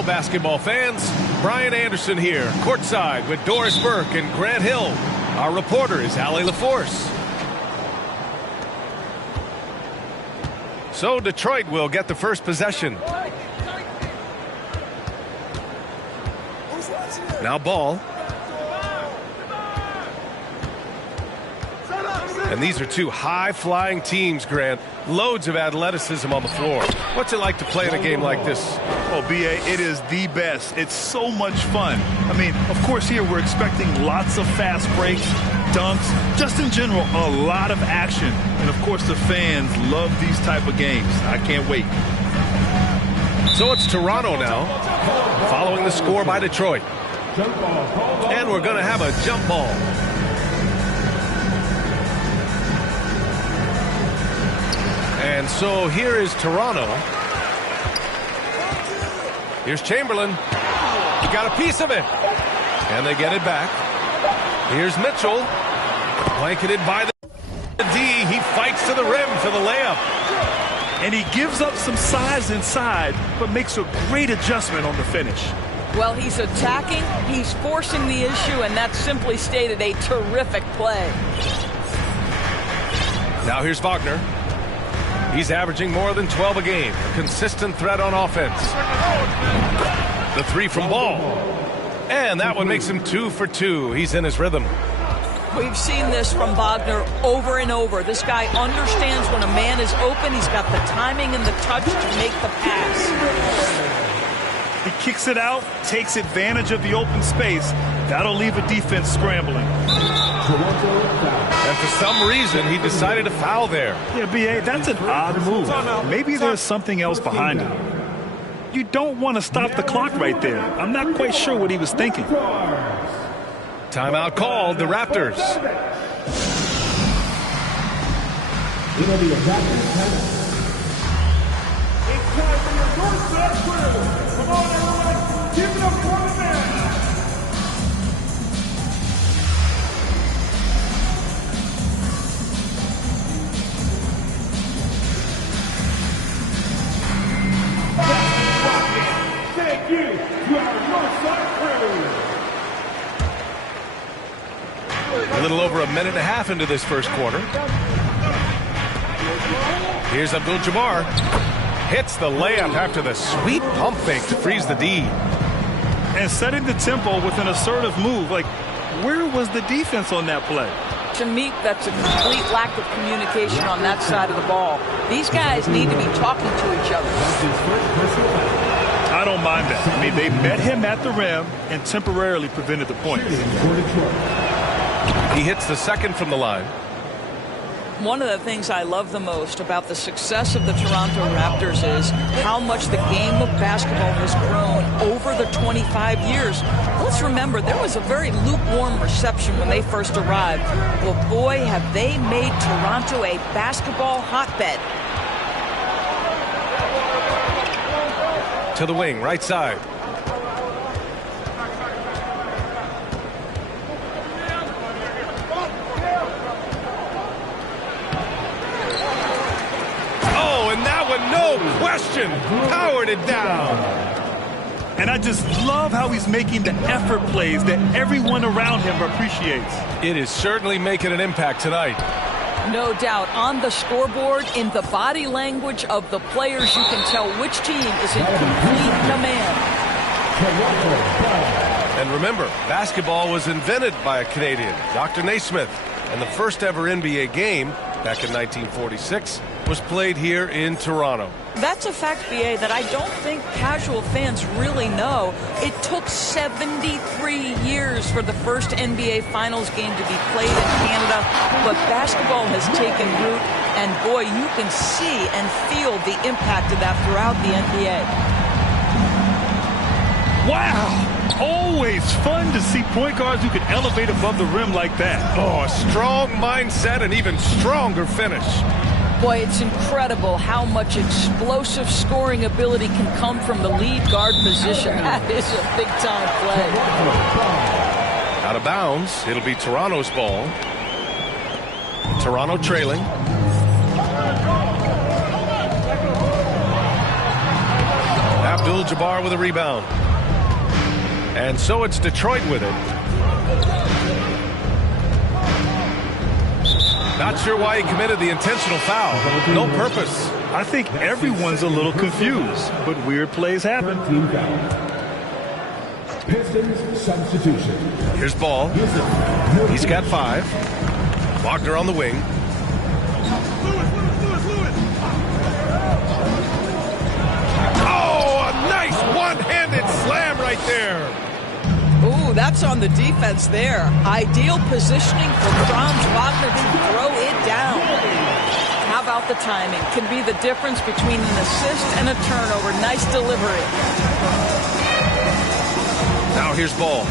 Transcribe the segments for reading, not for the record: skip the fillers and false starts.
Hello, basketball fans. Brian Anderson here, courtside with Doris Burke and Grant Hill. Our reporter is Allie LaForce. So Detroit will get the first possession. Now ball. And these are two high-flying teams, Grant. Loads of athleticism on the floor. What's it like to play in a game like this? Oh, B.A., it is the best. It's so much fun. I mean, of course, here we're expecting lots of fast breaks, dunks, just in general, a lot of action. And, of course, the fans love these type of games. I can't wait. So it's Toronto now, following the score by Detroit. And we're going to have a jump ball. And so here is Toronto. Here's Chamberlain. He got a piece of it. And they get it back. Here's Mitchell. Blanketed by the D. He fights to the rim for the layup. And he gives up some size inside, but makes a great adjustment on the finish. Well, he's attacking, he's forcing the issue, and that's simply stated a terrific play. Now here's Wagner. He's averaging more than 12 a game. A consistent threat on offense. The three from Ball. And that one makes him 2 for 2. He's in his rhythm. We've seen this from Wagner over and over. This guy understands when a man is open. He's got the timing and the touch to make the pass. He kicks it out, takes advantage of the open space. That'll leave a defense scrambling. And for some reason, he decided to foul there. Yeah, B.A., that's an odd move. Maybe there's something else behind it. You don't want to stop the clock right there. I'm not quite sure what he was thinking. Timeout called, the Raptors. It'll be a Raptors timeout. It's time for your courtside crew. Come on, everyone. Give it up for the man. Thank you to our courtside crew. A little over a minute and a half into this first quarter. Here's Abdul-Jabbar. Hits the layup after the sweet pump fake to freeze the D. And setting the tempo with an assertive move. Like, where was the defense on that play? To me, that's a complete lack of communication on that side of the ball. These guys need to be talking to each other. I don't mind that. I mean, they met him at the rim and temporarily prevented the points. He hits the second from the line. One of the things I love the most about the success of the Toronto Raptors is how much the game of basketball has grown over the 25 years. Let's remember, there was a very lukewarm reception when they first arrived. Well, boy, have they made Toronto a basketball hotbed. To the wing, right side. No question, powered it down. And I just love how he's making the effort plays that everyone around him appreciates. It is certainly making an impact tonight. No doubt. On the scoreboard, in the body language of the players, you can tell which team is in complete command. And remember, basketball was invented by a Canadian, Dr. Naismith, and the first ever NBA game, back in 1946, was played here in Toronto. That's a fact, B.A., that I don't think casual fans really know. It took 73 years for the first NBA Finals game to be played in Canada, but basketball has taken root, and boy, you can see and feel the impact of that throughout the NBA. Wow! Always fun to see point guards who can elevate above the rim like that. Oh, a strong mindset and even stronger finish. Boy, it's incredible how much explosive scoring ability can come from the lead guard position. That is a big-time play. Out of bounds. It'll be Toronto's ball. Toronto trailing. Abdul-Jabbar with a rebound. And so it's Detroit with it. Not sure why he committed the intentional foul. No purpose. I think everyone's a little confused, but weird plays happen. Pistons substitution. Here's Ball. He's got 5. Wagner on the wing. Oh, a nice one-handed slam right there. Ooh, that's on the defense there. Ideal positioning for Franz Wagner to throw it down. How about the timing? Can be the difference between an assist and a turnover. Nice delivery. Now here's Ball.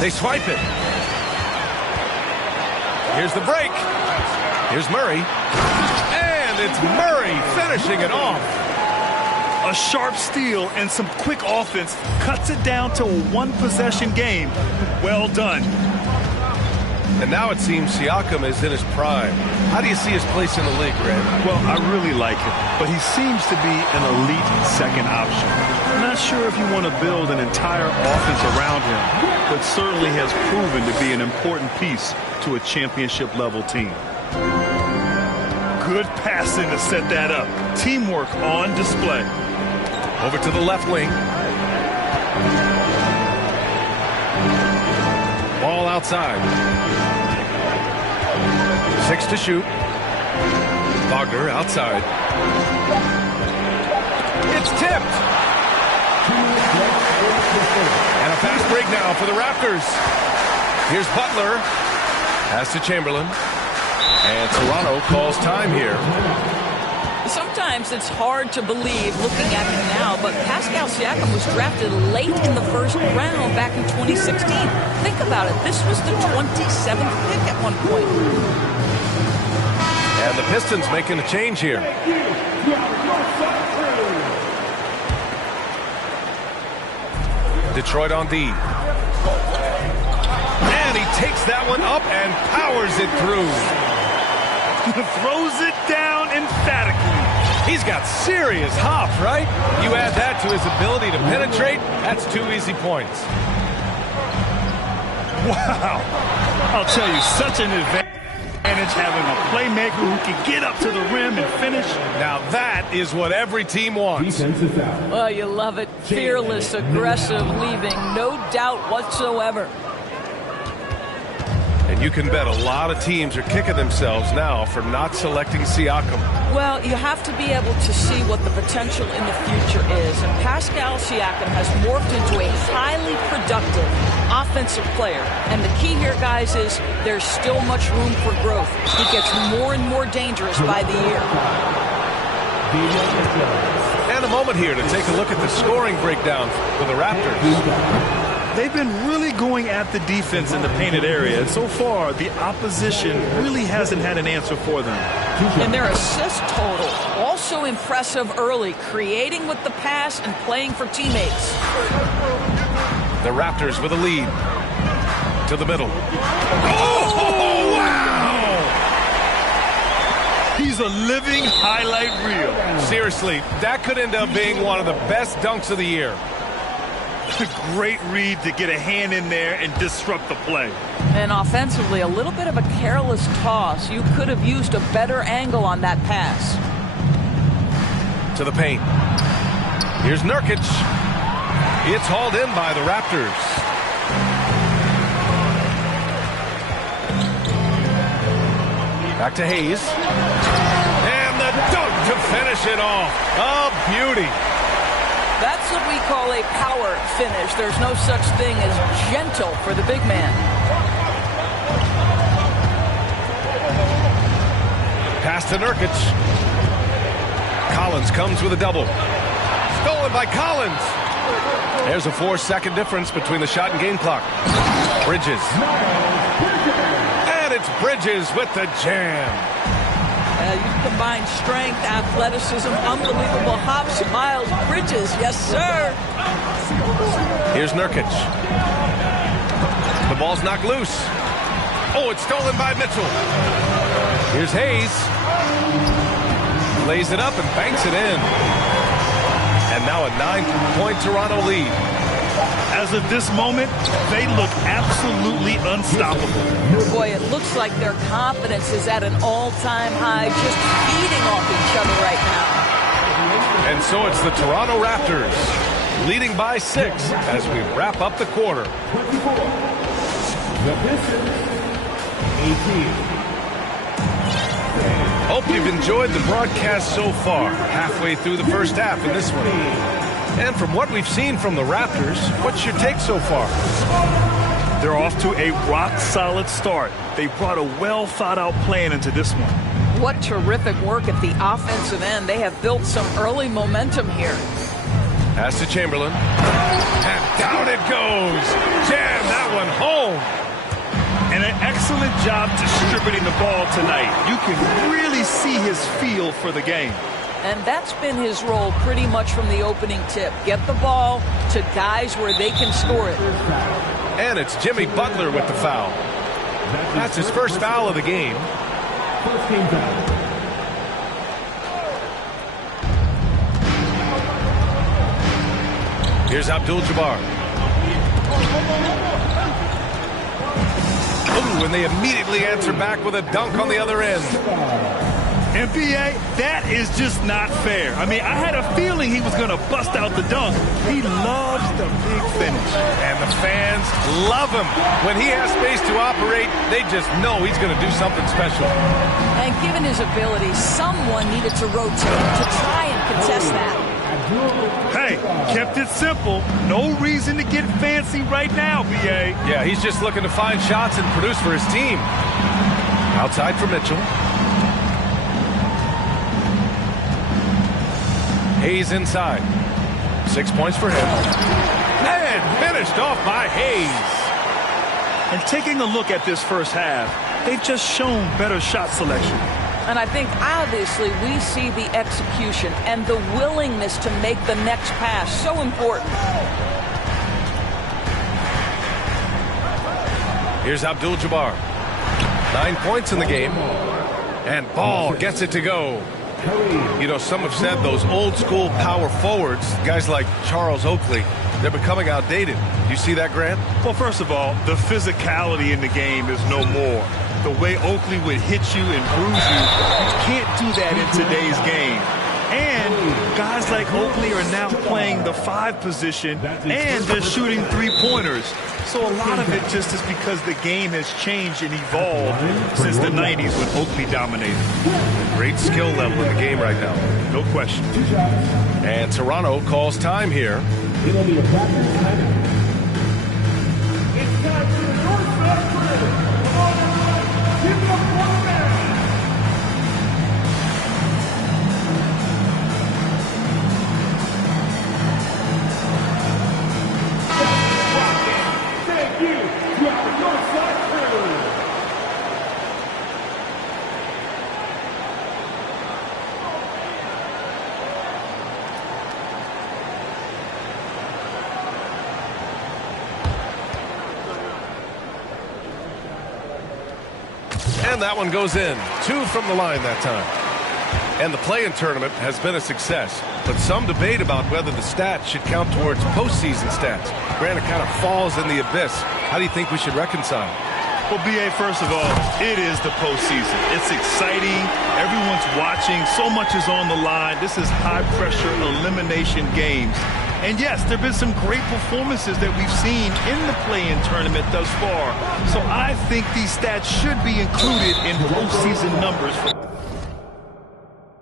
They swipe it. Here's the break. Here's Murray. And it's Murray finishing it off. A sharp steal and some quick offense cuts it down to a one-possession game. Well done. And now it seems Siakam is in his prime. How do you see his place in the league, Grant? Well, I really like him, but he seems to be an elite second option. I'm not sure if you want to build an entire offense around him, but certainly has proven to be an important piece to a championship-level team. Good passing to set that up. Teamwork on display. Over to the left wing. Ball outside. 6 to shoot. Wagner outside. It's tipped. And a fast break now for the Raptors. Here's Butler. Pass to Chamberlain. And Toronto calls time here. Sometimes it's hard to believe looking at him now, but Pascal Siakam was drafted late in the first round back in 2016. Think about it. This was the 27th pick at one point. And the Pistons making a change here. Detroit on D. And he takes that one up and powers it through. Throws it down emphatically. He's got serious hop, right? You add that to his ability to penetrate, that's 2 easy points. Wow. I'll tell you, such an advantage having a playmaker who can get up to the rim and finish. Now that is what every team wants. Defense is out. Well, you love it. Fearless, aggressive, leaving no doubt whatsoever. And you can bet a lot of teams are kicking themselves now for not selecting Siakam. Well, you have to be able to see what the potential in the future is. And Pascal Siakam has morphed into a highly productive offensive player. And the key here, guys, is there's still much room for growth. He gets more and more dangerous by the year. And a moment here to take a look at the scoring breakdown for the Raptors. They've been really going at the defense in the painted area, and so far the opposition really hasn't had an answer for them. And their assist total, also impressive early, creating with the pass and playing for teammates. The Raptors with a lead. To the middle. Oh, wow! He's a living highlight reel. Seriously, that could end up being one of the best dunks of the year. A great read to get a hand in there and disrupt the play. And offensively, a little bit of a careless toss. You could have used a better angle on that pass. To the paint. Here's Nurkic. It's hauled in by the Raptors. Back to Hayes. And the dunk to finish it off. A beauty. That's what we call a power finish. There's no such thing as gentle for the big man. Pass to Nurkic. Collins comes with a double. Stolen by Collins. There's a 4-second difference between the shot and game clock. Bridges. And it's Bridges with the jam. You combine strength, athleticism, unbelievable hops, Miles Bridges. Yes, sir. Here's Nurkic. The ball's knocked loose. Oh, it's stolen by Mitchell. Here's Hayes. Lays it up and banks it in. And now a 9-point Toronto lead. As of this moment, they look absolutely unstoppable. Boy, it looks like their confidence is at an all-time high, just feeding off each other right now. And so it's the Toronto Raptors leading by 6 as we wrap up the quarter. 24. The Pistons, 18. Hope you've enjoyed the broadcast so far, halfway through the first half in this one. And from what we've seen from the Raptors, what's your take so far? They're off to a rock-solid start. They brought a well-thought-out plan into this one. What terrific work at the offensive end. They have built some early momentum here. Pass to Chamberlain. And down it goes. Jam that one home. And an excellent job distributing the ball tonight. You can really see his feel for the game. And that's been his role pretty much from the opening tip. Get the ball to guys where they can score it. And it's Jimmy Butler with the foul. That's his first foul of the game. First game foul. Here's Abdul-Jabbar. Ooh, and they immediately answer back with a dunk on the other end. NBA, that is just not fair. I mean, I had a feeling he was going to bust out the dunk. He loves the big finish. And the fans love him. When he has space to operate, they just know he's going to do something special. And given his ability, someone needed to rotate to try and contest that. Hey, kept it simple. No reason to get fancy right now, B.A. Yeah, he's just looking to find shots and produce for his team. Outside for Mitchell. Hayes inside. 6 points for him. And finished off by Hayes. And taking a look at this first half, they've just shown better shot selection. And I think obviously we see the execution and the willingness to make the next pass so important. Here's Abdul-Jabbar. 9 points in the game. And Ball gets it to go. You know, some have said those old school power forwards, guys like Charles Oakley, they're becoming outdated. You see that, Grant? Well, first of all, the physicality in the game is no more. The way Oakley would hit you and bruise you can't do that in today's game. And guys like Oakley are now playing the 5 position and they're shooting 3-pointers. So a lot of it just is because the game has changed and evolved since the 90s when Oakley dominated. Great skill level in the game right now. No question. And Toronto calls time here. It'll be a Raptors timeout. It's time for the North Side Quarter. Come on, everyone. Give it up for the man. Thank you to our North Side Quarter. And that one goes in. 2 from the line that time. And the play-in tournament has been a success, but some debate about whether the stats should count towards postseason stats. Grant, it kind of falls in the abyss. How do you think we should reconcile? Well, B.A., first of all, it is the postseason. It's exciting. Everyone's watching. So much is on the line. This is high-pressure elimination games. And yes, there have been some great performances that we've seen in the play-in tournament thus far. So I think these stats should be included in postseason numbers for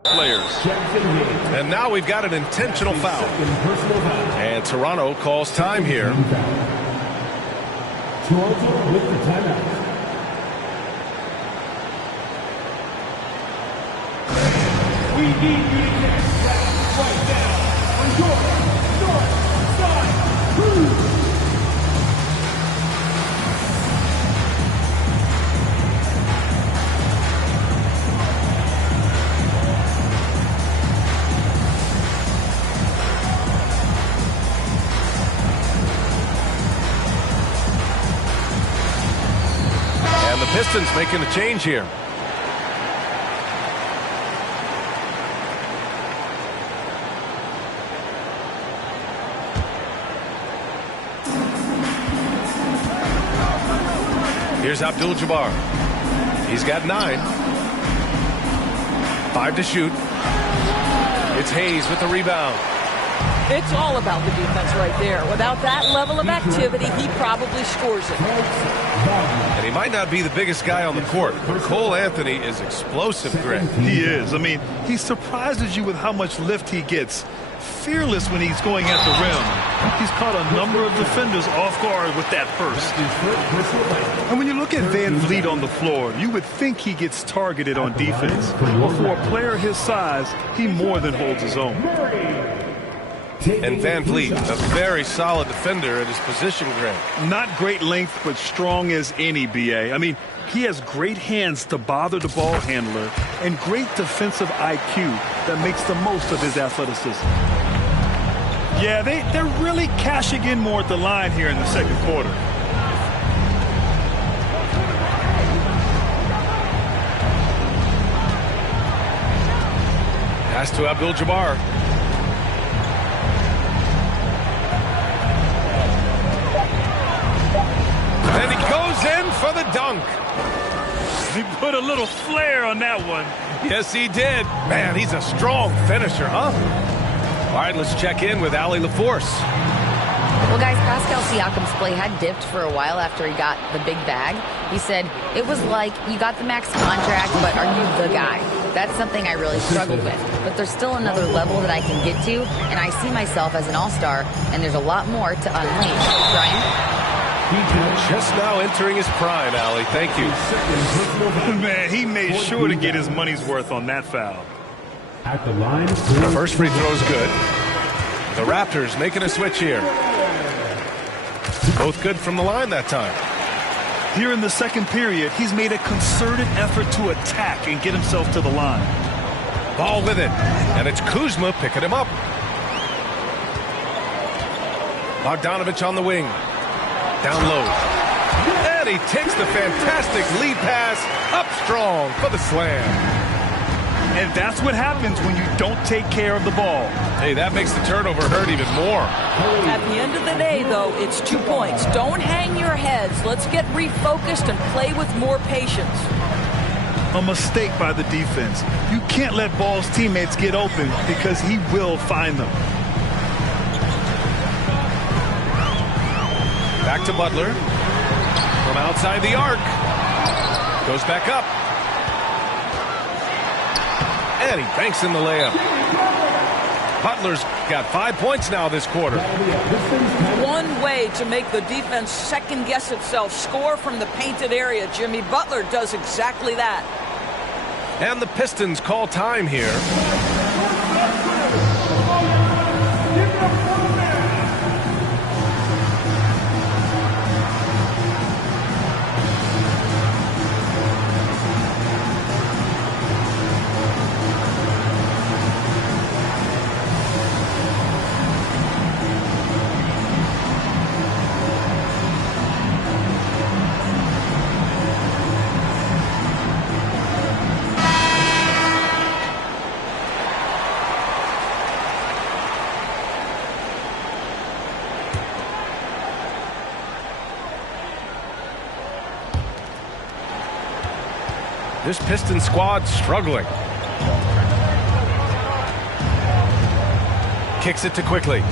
players. And now we've got an intentional foul. And Toronto calls time here. Toronto with the timeout. We need you to get that right now on your North Side Crew. Pistons making a change here. Here's Abdul-Jabbar. He's got 9. 5 to shoot. It's Hayes with the rebound. It's all about the defense right there. Without that level of activity, he probably scores it. And he might not be the biggest guy on the court, but Cole Anthony is explosive, Greg. He is. I mean, he surprises you with how much lift he gets. Fearless when he's going at the rim. He's caught a number of defenders off guard with that burst. And when you look at Van Vliet on the floor, you would think he gets targeted on defense. But for a player his size, he more than holds his own. And Van Vliet, a very solid defender at his position, Greg. Not great length, but strong as any, B.A. I mean, he has great hands to bother the ball handler and great defensive IQ that makes the most of his athleticism. Yeah, they're really cashing in more at the line here in the second quarter. Pass to Abdul-Jabbar. And he goes in for the dunk. He put a little flair on that one. Yes, he did. Man, he's a strong finisher, huh? All right, let's check in with Allie LaForce. Well, guys, Pascal Siakam's play had dipped for a while after he got the big bag. He said, it was like you got the max contract, but are you the guy? That's something I really struggled with. But there's still another level that I can get to, and I see myself as an all-star, and there's a lot more to unleash. Brian? Just now entering his prime, Allie. Thank you. Man, he made sure to get his money's worth on that foul. At the line, The first free throw is good. The Raptors making a switch here. Both good from the line that time. Here in the second period, he's made a concerted effort to attack and get himself to the line. Ball with it. And it's Kuzma picking him up. Bogdanovich on the wing. Down low. And he takes the fantastic lead pass up strong for the slam. And that's what happens when you don't take care of the ball. Hey, that makes the turnover hurt even more. At the end of the day, though, it's 2 points. Don't hang your heads. Let's get refocused and play with more patience. A mistake by the defense. You can't let Ball's teammates get open because he will find them. Back to Butler. From outside the arc. Goes back up. And he banks in the layup. Butler's got 5 points now this quarter. One way to make the defense second-guess itself, score from the painted area. Jimmy Butler does exactly that. And the Pistons call time here. This Piston squad struggling. Kicks it to Quickly.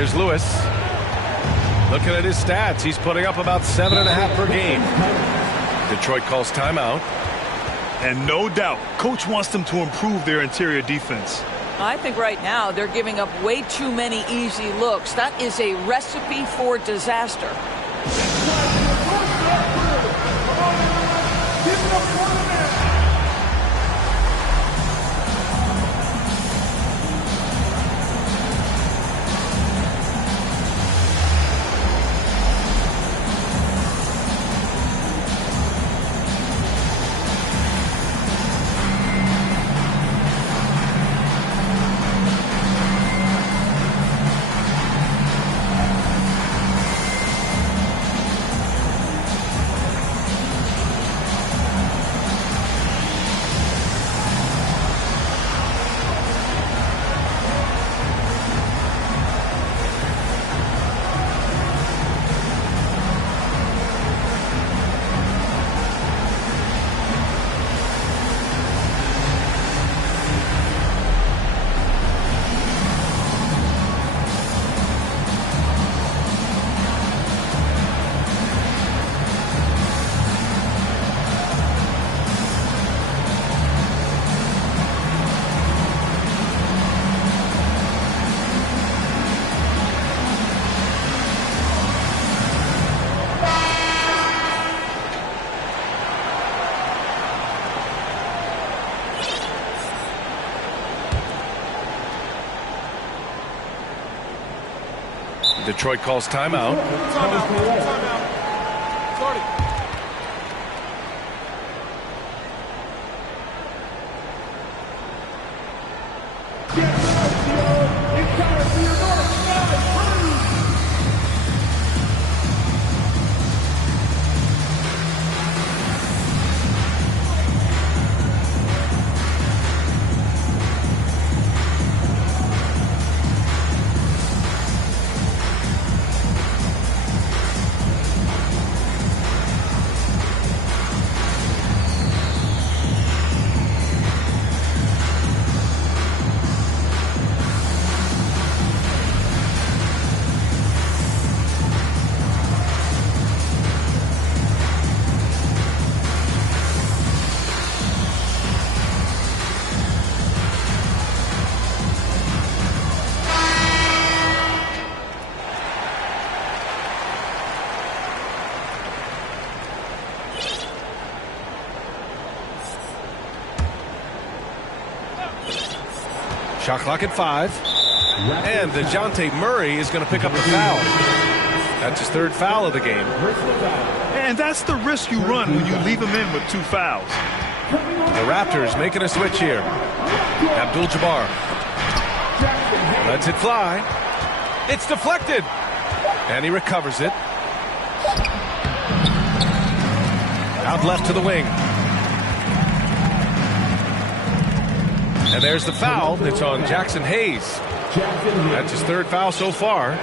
Here's Lewis. Looking at his stats, he's putting up about 7.5 per game. Detroit calls timeout. And no doubt, coach wants them to improve their interior defense. I think right now they're giving up way too many easy looks. That is a recipe for disaster. Detroit calls timeout. Shot clock at 5. And DeJounte Murray is going to pick up the foul. That's his 3rd foul of the game. And that's the risk you run when you leave him in with 2 fouls. The Raptors making a switch here. Abdul-Jabbar lets it fly. It's deflected. And he recovers it. Out left to the wing. And there's the foul. It's on Jackson Hayes. That's his 3rd foul so far.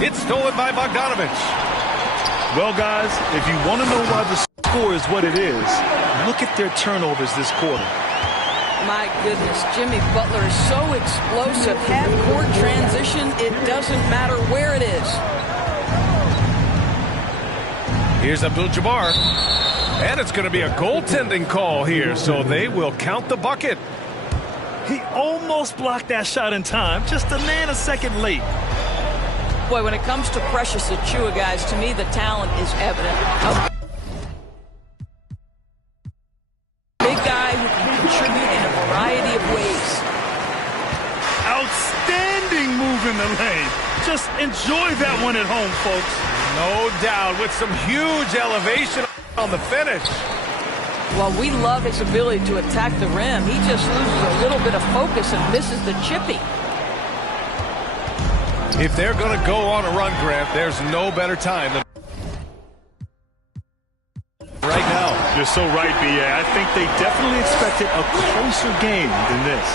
It's stolen by Bogdanovich. Well, guys, if you want to know why the score is what it is, look at their turnovers this quarter. My goodness, Jimmy Butler is so explosive. Half-court transition, it doesn't matter where it is. Here's Abdul-Jabbar. And it's going to be a goaltending call here, so they will count the bucket. He almost blocked that shot in time, just a nanosecond late. Boy, when it comes to Precious Achiuwa, guys, to me the talent is evident. A big guy who can contribute in a variety of ways. Outstanding move in the lane. Just enjoy that one at home, folks. No doubt, with some huge elevation on the finish. Well, we love his ability to attack the rim. He just loses a little bit of focus and misses the chippy. If they're going to go on a run, Grant, there's no better time than right now. You're so right, B.A. I think they definitely expected a closer game than this.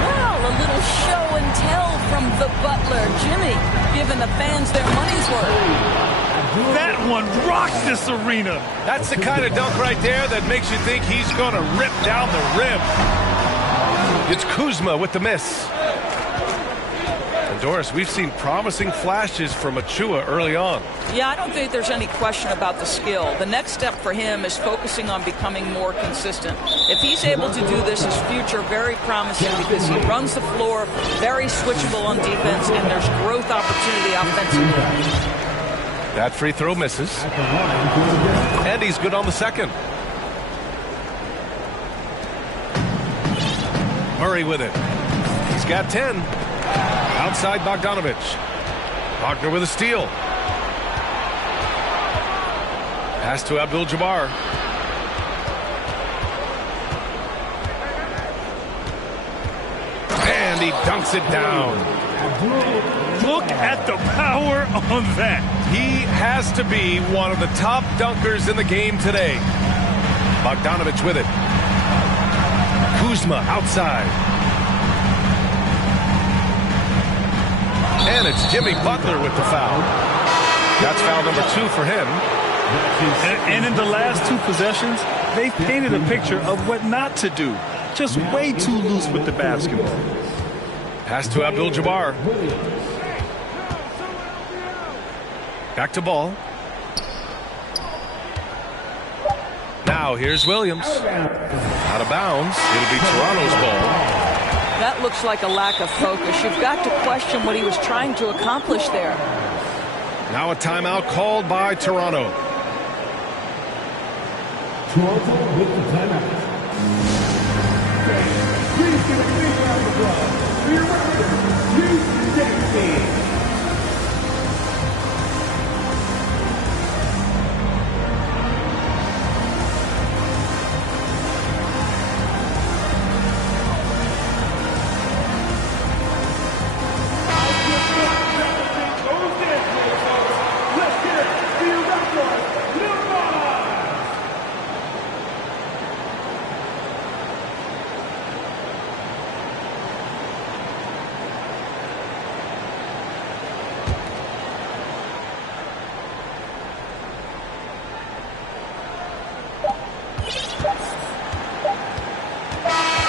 Well, a little show and tell from the Butler. Jimmy giving the fans their money's worth. That one rocked this arena. That's the kind of dunk right there that makes you think he's going to rip down the rim. It's Kuzma with the miss. And Doris, we've seen promising flashes from Achua early on. Yeah, I don't think there's any question about the skill. The next step for him is focusing on becoming more consistent. If he's able to do this, his future very promising because he runs the floor, very switchable on defense, and there's growth opportunity offensively. That free throw misses. And he's good on the second. Murray with it. He's got 10. Outside Bogdanovich. Wagner with a steal. Pass to Abdul-Jabbar. And he dunks it down. Look at the power on that. He has to be one of the top dunkers in the game today. Bogdanovich with it. Kuzma outside. And it's Jimmy Butler with the foul. That's foul number 2 for him. And in the last 2 possessions, they've painted a picture of what not to do. Just way too loose with the basketball. Pass to Abdul-Jabbar. Back to ball. Now here's Williams. Out of bounds. It'll be Toronto's ball. That looks like a lack of focus. You've got to question what he was trying to accomplish there. Now a timeout called by Toronto. Toronto with the timeout. Please give a big round of applause for your Raptors, 2K2K23.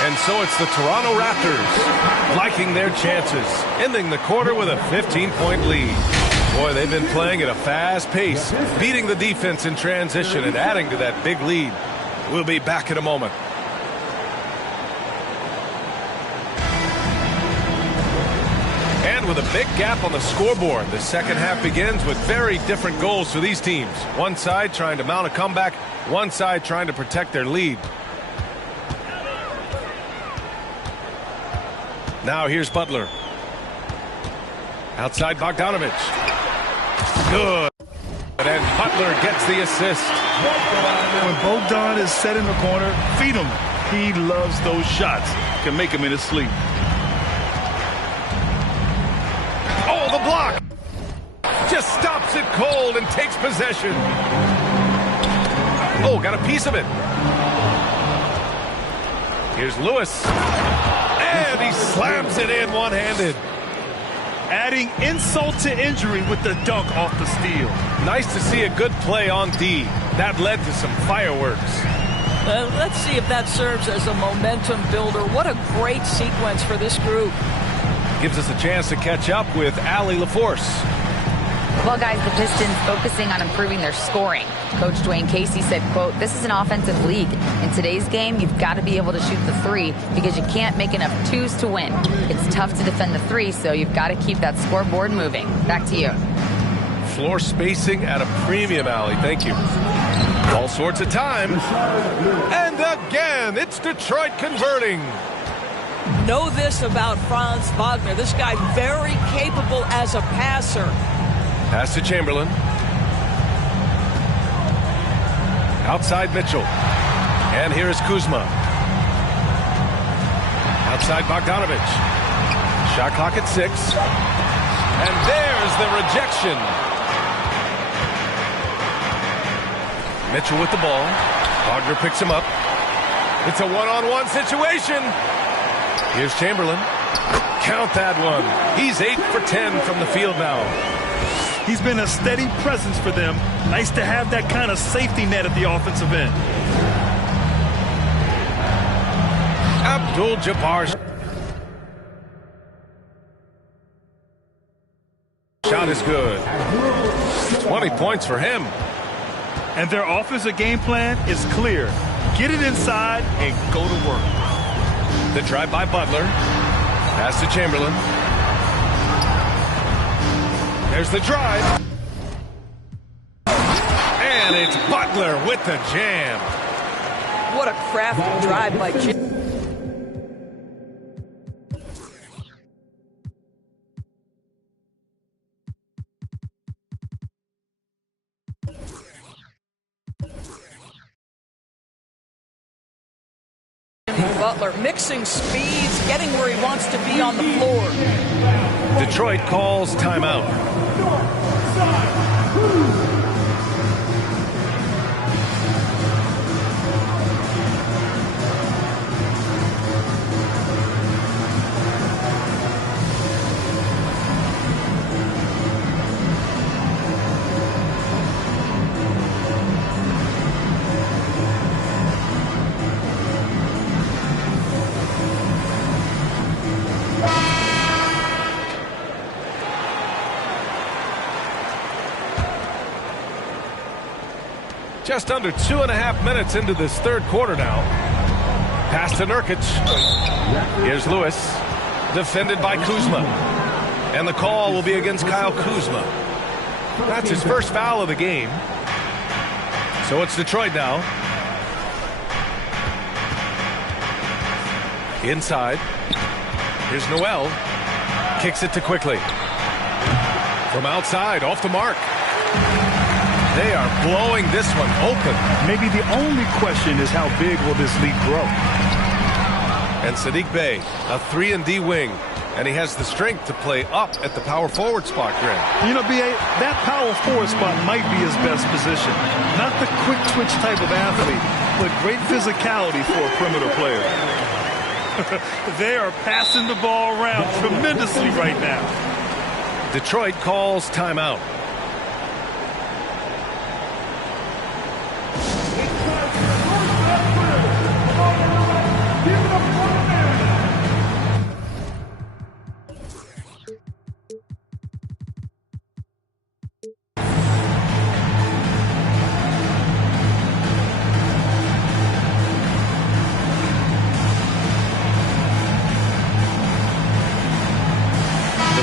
And so it's the Toronto Raptors liking their chances, ending the quarter with a 15-point lead. Boy, they've been playing at a fast pace, beating the defense in transition and adding to that big lead. We'll be back in a moment. And with a big gap on the scoreboard, the second half begins with very different goals for these teams. One side trying to mount a comeback, one side trying to protect their lead. Now here's Butler. Outside Bogdanovich. Good. And Butler gets the assist. When Bogdan is set in the corner, feed him. He loves those shots. Can make him in his sleep. Oh, the block. Just stops it cold and takes possession. Oh, got a piece of it. Here's Lewis. And he slams it in one-handed. Adding insult to injury with the dunk off the steal. Nice to see a good play on D. That led to some fireworks. Let's see if that serves as a momentum builder. What a great sequence for this group. Gives us a chance to catch up with Allie LaForce. Well, guys, the Pistons focusing on improving their scoring. Coach Dwayne Casey said, quote, "This is an offensive league. In today's game, you've got to be able to shoot the three because you can't make enough twos to win. It's tough to defend the three, so you've got to keep that scoreboard moving." Back to you. Floor spacing at a premium, Allie. Thank you. All sorts of time. And again, it's Detroit converting. Know this about Franz Wagner. This guy very capable as a passer. Pass to Chamberlain. Outside Mitchell. And here is Kuzma. Outside Bogdanovich. Shot clock at 6. And there's the rejection. Mitchell with the ball. Wagner picks him up. It's a one-on-one situation. Here's Chamberlain. Count that one. He's 8 for 10 from the field now. He's been a steady presence for them. Nice to have that kind of safety net at the offensive end. Abdul-Jabbar shot is good. 20 points for him. And their offensive game plan is clear. Get it inside and go to work. The drive by Butler. Pass to Chamberlain. There's the drive. And it's Butler with the jam. What a crafty drive by Jim. Butler mixing speeds, getting where he wants to be on the floor. Detroit calls timeout. Just under 2.5 minutes into this third quarter now. Pass to Nurkic. Here's Lewis. Defended by Kuzma. And the call will be against Kyle Kuzma. That's his first foul of the game. So it's Detroit now. Inside. Here's Noel. Kicks it to Quickly. From outside, off the mark. They are blowing this one open. Maybe the only question is how big will this lead grow? And Sadiq Bey, a 3-and-D wing. And he has the strength to play up at the power forward spot, Greg. You know, B.A., that power forward spot might be his best position. Not the quick twitch type of athlete, but great physicality for a perimeter player. They are passing the ball around tremendously right now. Detroit calls timeout.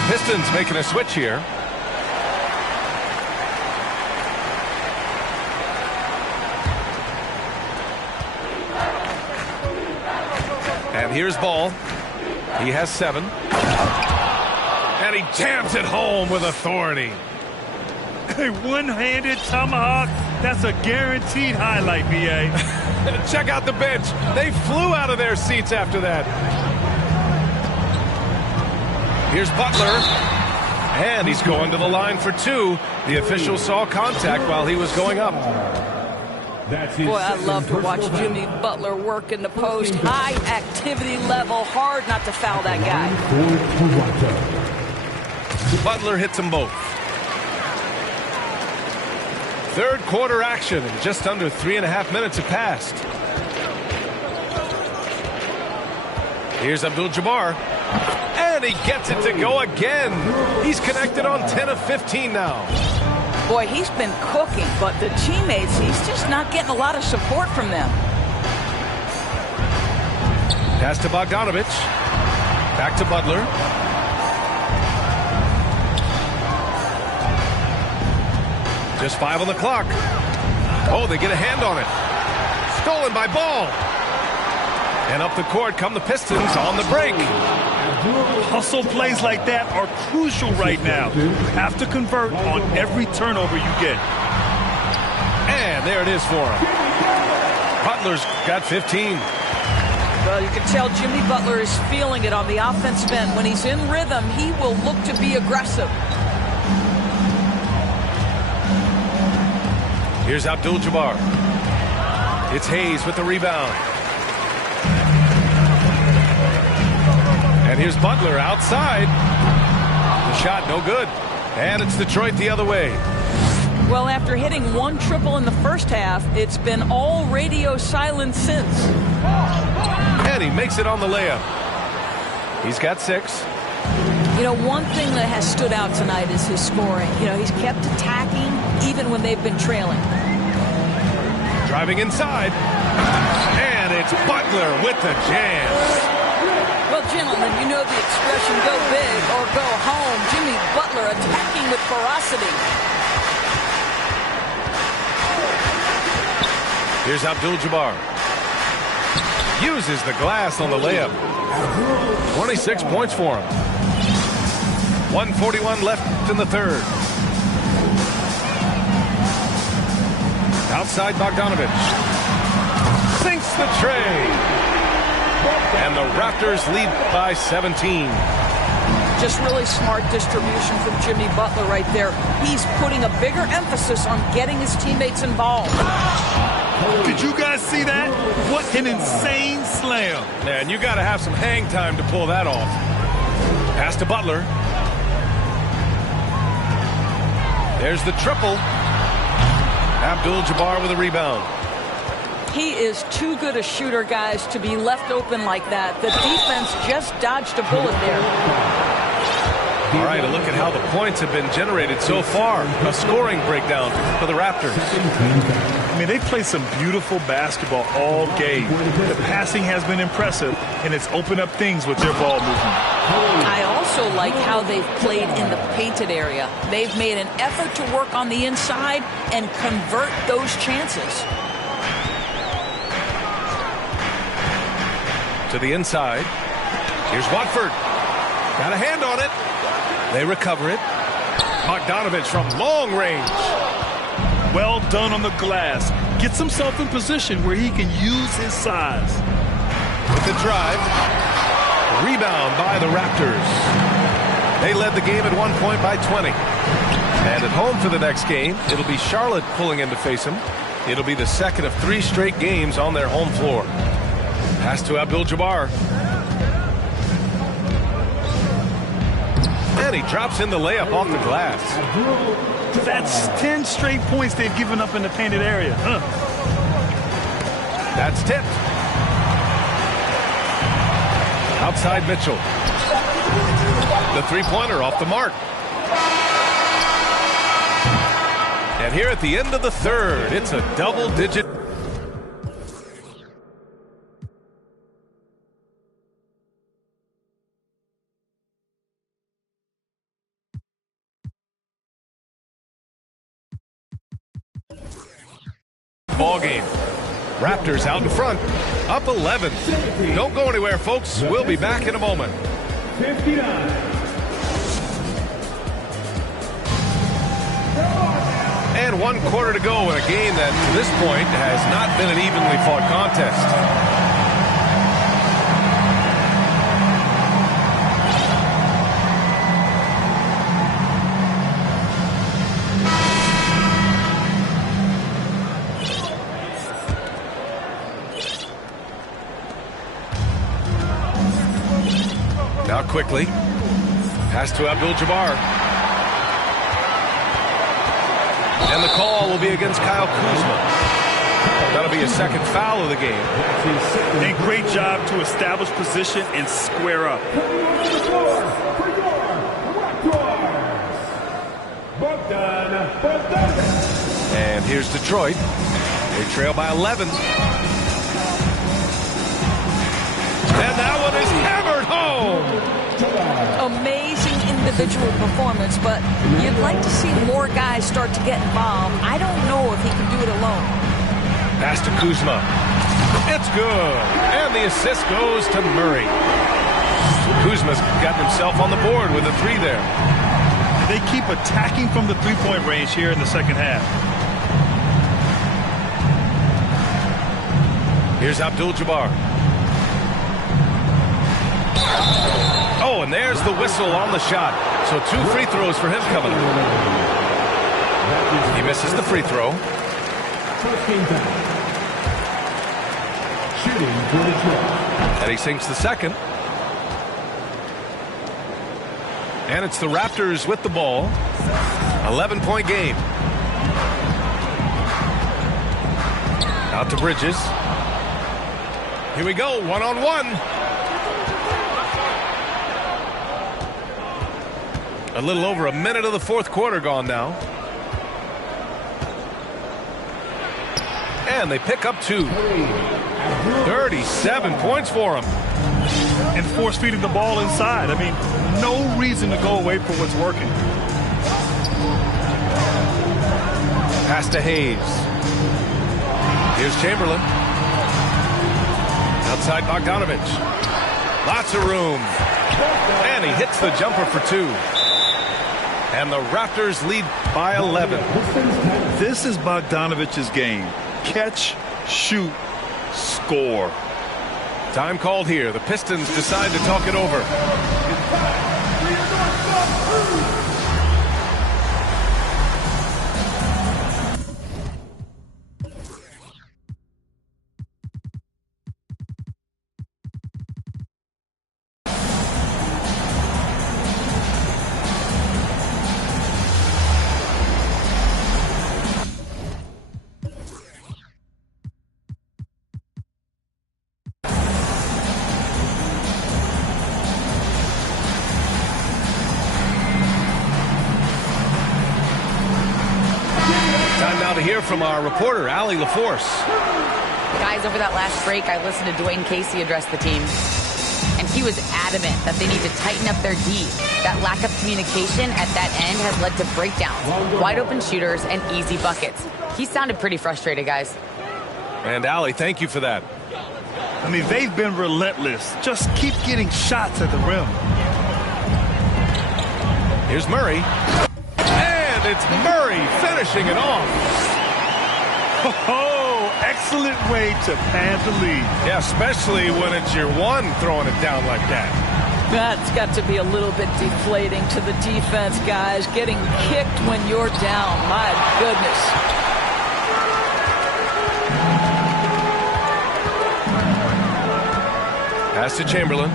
Pistons making a switch here. And here's Ball. He has 7. And he jams it home with authority. A one-handed tomahawk. That's a guaranteed highlight, B.A. Check out the bench. They flew out of their seats after that. Here's Butler, and he's going to the line for 2. The official saw contact while he was going up. Boy, I love to watch Jimmy Butler work in the post. High activity level, hard not to foul that guy. Butler hits them both. Third quarter action, and just under 3.5 minutes have passed. Here's Abdul-Jabbar. And he gets it to go again. He's connected on 10 of 15 now. Boy, he's been cooking, but the teammates, he's just not getting a lot of support from them. Pass to Bogdanovich. Back to Butler. Just 5 on the clock. Oh, they get a hand on it. Stolen by Ball. And up the court come the Pistons on the break. Hustle plays like that are crucial right now. You have to convert on every turnover you get. And there it is for him. Butler's got 15. Well, you can tell Jimmy Butler is feeling it on the offensive end. When he's in rhythm, he will look to be aggressive. Here's Abdul-Jabbar. It's Hayes with the rebound. And here's Butler outside. The shot no good. And it's Detroit the other way. Well, after hitting 1 triple in the first half, it's been all radio silence since. And he makes it on the layup. He's got 6. You know, one thing that has stood out tonight is his scoring. You know, he's kept attacking even when they've been trailing. Driving inside. And it's Butler with the jam. Well, gentlemen, you know the expression, go big or go home. Jimmy Butler attacking with ferocity. Here's Abdul-Jabbar. Uses the glass on the layup. 26 points for him. 1:41 left in the third. Outside Bogdanovich. Sinks the tray. And the Raptors lead by 17. Just really smart distribution from Jimmy Butler right there. He's putting a bigger emphasis on getting his teammates involved. Did you guys see that? What an insane slam. Man, you got to have some hang time to pull that off. Pass to Butler. There's the triple. Abdul-Jabbar with a rebound. He is too good a shooter, guys, to be left open like that. The defense just dodged a bullet there. All right, a look at how the points have been generated so far. A scoring breakdown for the Raptors. I mean, they played some beautiful basketball all game. The passing has been impressive, and it's opened up things with their ball movement. I also like how they've played in the painted area. They've made an effort to work on the inside and convert those chances. To the inside. Here's Watford. Got a hand on it. They recover it. Bogdanovich from long range. Well done on the glass. Gets himself in position where he can use his size. With the drive. Rebound by the Raptors. They led the game at 1 point by 20. And at home for the next game, it'll be Charlotte pulling in to face him. It'll be the second of 3 straight games on their home floor. Pass to Abdul-Jabbar. And he drops in the layup off the glass. That's 10 straight points they've given up in the painted area. That's tipped. Outside Mitchell. The three-pointer off the mark. And here at the end of the third, it's a double-digit. Ball game. Raptors out in front, up 11. Don't go anywhere, folks. We'll be back in a moment. 59. And 1 quarter to go in a game that, to this point, has not been an evenly fought contest. Now quickly, pass to Abdul-Jabbar. And the call will be against Kyle Kuzma. That'll be his second foul of the game. A great job to establish position and square up. And here's Detroit. They trail by 11. And that one is hammered home. Amazing individual performance, but you'd like to see more guys start to get involved. I don't know if he can do it alone. Pass to Kuzma. It's good. And the assist goes to Murray. Kuzma's got himself on the board with a 3 there. They keep attacking from the three-point range here in the second half. Here's Abdul-Jabbar. Oh, and there's the whistle on the shot. So 2 free throws for him coming up. He misses the free throw. And he sinks the second. And it's the Raptors with the ball. 11-point game. Out to Bridges. Here we go, one-on-one. A little over a minute of the fourth quarter gone now. And they pick up 2. 37 points for him. And force-feeding the ball inside. I mean, no reason to go away from what's working. Pass to Hayes. Here's Chamberlain. Outside Bogdanovich. Lots of room. And he hits the jumper for 2. And the Raptors lead by 11. This is Bogdanovich's game. Catch, shoot, score. Time called here. The Pistons decide to talk it over. To hear from our reporter, Allie LaForce. Guys, over that last break, I listened to Dwayne Casey address the team, and he was adamant that they need to tighten up their D. That lack of communication at that end has led to breakdowns, wide open shooters, and easy buckets. He sounded pretty frustrated, guys. And Allie, thank you for that. I mean, they've been relentless. Just keep getting shots at the rim. Here's Murray. And it's Murray finishing it off. Oh, excellent way to pad the lead. Yeah, especially when it's your one throwing it down like that. That's got to be a little bit deflating to the defense, guys. Getting kicked when you're down. My goodness. Pass to Chamberlain.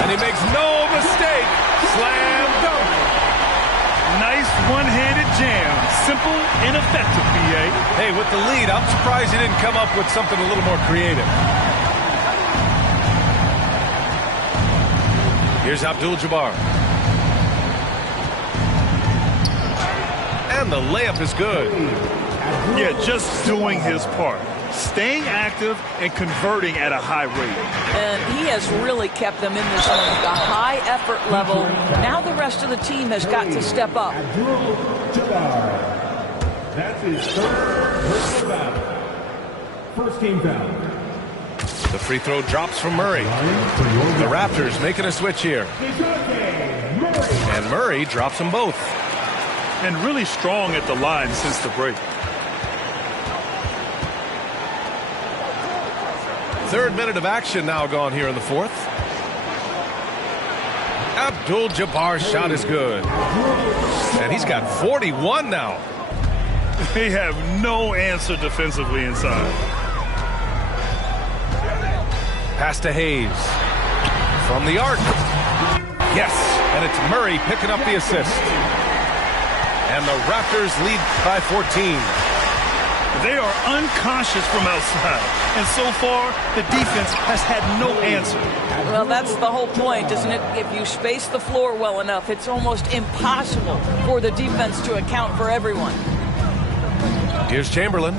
And he makes no mistake. Slam dunk. Nice one-handed jam. Simple and effective, BA. Hey, with the lead, I'm surprised he didn't come up with something a little more creative. Here's Abdul-Jabbar. And the layup is good. Yeah, just doing his part. Staying active and converting at a high rate. And he has really kept them in the zone with a high effort level. Now the rest of the team has got to step up. That's his third personal foul. First team foul. The free throw drops from Murray. The Raptors making a switch here. And Murray drops them both. And really strong at the line since the break. Third minute of action now gone here in the fourth. Abdul-Jabbar's shot is good. And he's got 41 now. They have no answer defensively inside. Pass to Hayes. From the arc. Yes, and it's Murray picking up the assist. And the Raptors lead by 14. They are unconscious from outside. And so far, the defense has had no answer. Well, that's the whole point, isn't it? If you space the floor well enough, it's almost impossible for the defense to account for everyone. Here's Chamberlain.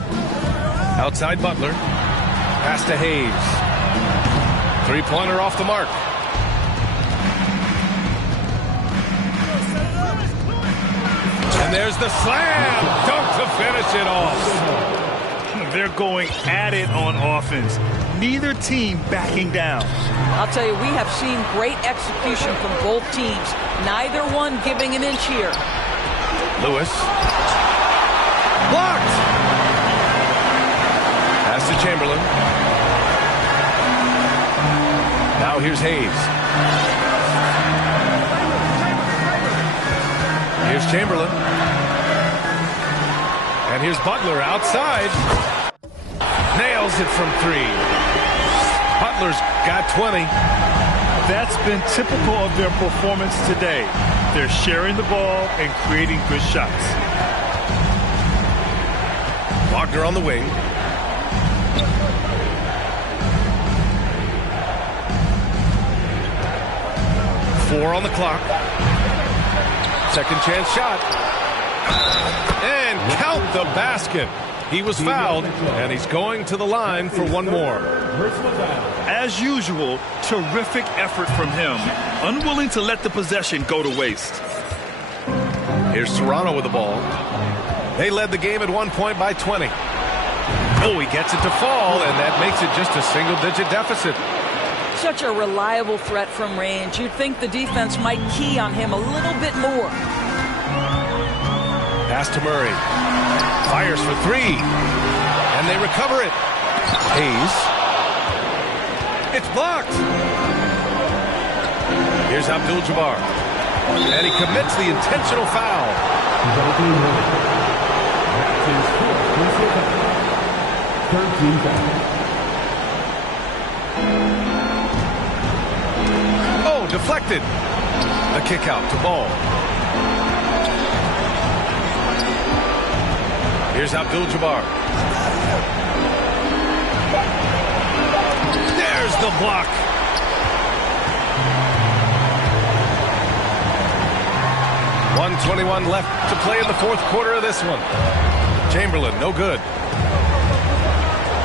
Outside Butler. Pass to Hayes. Three-pointer off the mark. And there's the slam dunk to finish it off. They're going at it on offense. Neither team backing down. I'll tell you, we have seen great execution from both teams. Neither one giving an inch here. Lewis. Blocked. Pass to Chamberlain. Now here's Hayes. Here's Chamberlain. And here's Butler outside. Nails it from three. Butler's got 20. That's been typical of their performance today. They're sharing the ball and creating good shots. Wagner on the wing. 4 on the clock. Second chance shot. And count the basket. He was fouled, and he's going to the line for one more. As usual, terrific effort from him. Unwilling to let the possession go to waste. Here's Toronto with the ball. They led the game at one point by 20. Oh, he gets it to fall, and that makes it just a single-digit deficit. Such a reliable threat from range. You'd think the defense might key on him a little bit more. Pass to Murray. Fires for 3. And they recover it. Hayes. It's blocked. Here's Abdul-Jabbar. And he commits the intentional foul. Oh, deflected. A kick out to Ball. Here's Abdul-Jabbar. There's the block. .121 left to play in the fourth quarter of this one. Chamberlain, no good.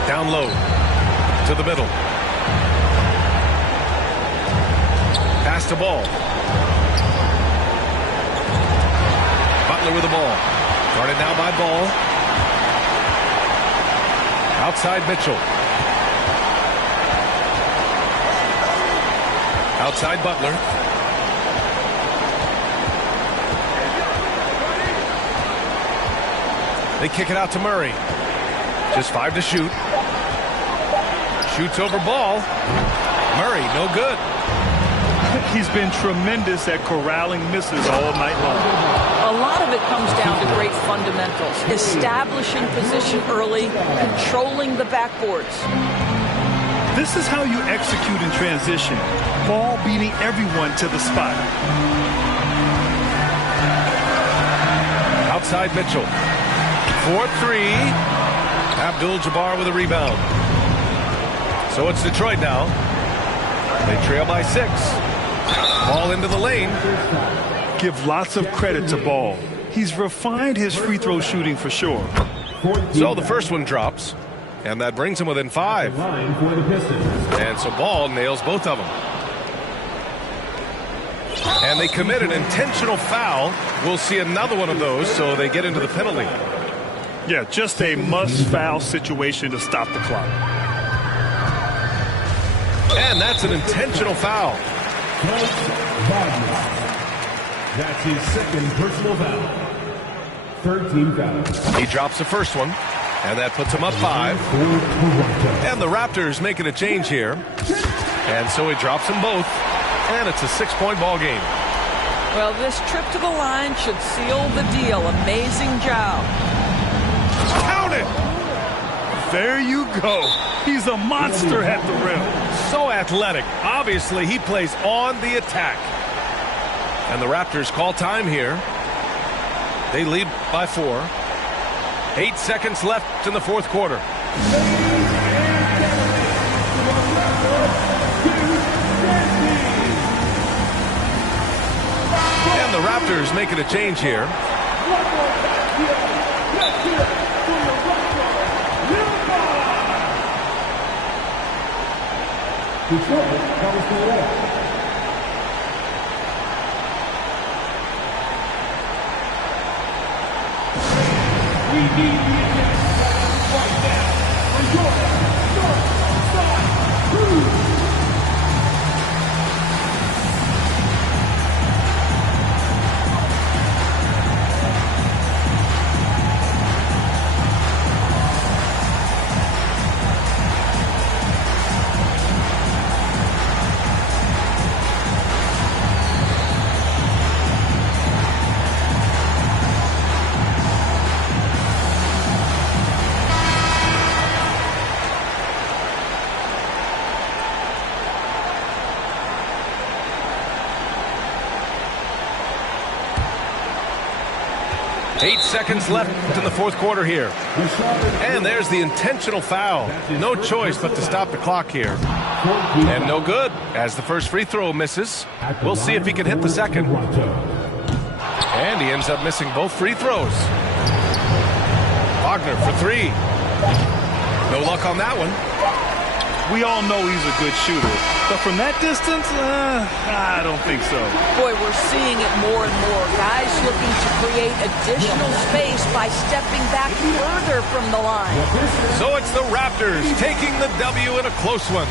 Down low to the middle. Pass to Ball. Butler with the ball. Guarded now by Ball. Outside Mitchell. Outside Butler. They kick it out to Murray. Just 5 to shoot. Shoots over Ball. Murray, no good. He's been tremendous at corralling misses all night long. A lot of it comes down to great fundamentals. Establishing position early, controlling the backboards. This is how you execute in transition. Ball beating everyone to the spot. Outside Mitchell. 4-3. Abdul-Jabbar with a rebound. So it's Detroit now. They trail by 6. Ball into the lane. Give lots of credit to Ball. He's refined his free throw shooting for sure. So the first one drops, and that brings him within 5. And so Ball nails both of them. And they commit an intentional foul. We'll see another one of those, so they get into the penalty. Yeah, just a must-foul situation to stop the clock. And that's an intentional foul. That's his second personal foul. Third team foul. He drops the first one, and that puts him up 5. And the Raptors making a change here. And so he drops them both, and it's a 6-point ball game. Well, this trip to the line should seal the deal. Amazing job. Count it! There you go. He's a monster at the rim. So athletic. Obviously, he plays on the attack. And the Raptors call time here. They lead by 4. 8 seconds left in the fourth quarter. And the Raptors making a change here. We need the attention right now. For your north side crew. Eight seconds left in the fourth quarter here. And there's the intentional foul. No choice but to stop the clock here. And no good, as the first free throw misses. We'll see if he can hit the second. And he ends up missing both free throws. Wagner for three. No luck on that one. We all know he's a good shooter, but from that distance, I don't think so. Boy, we're seeing it more and more. Guys looking to create additional space by stepping back further from the line. So it's the Raptors taking the W in a close one.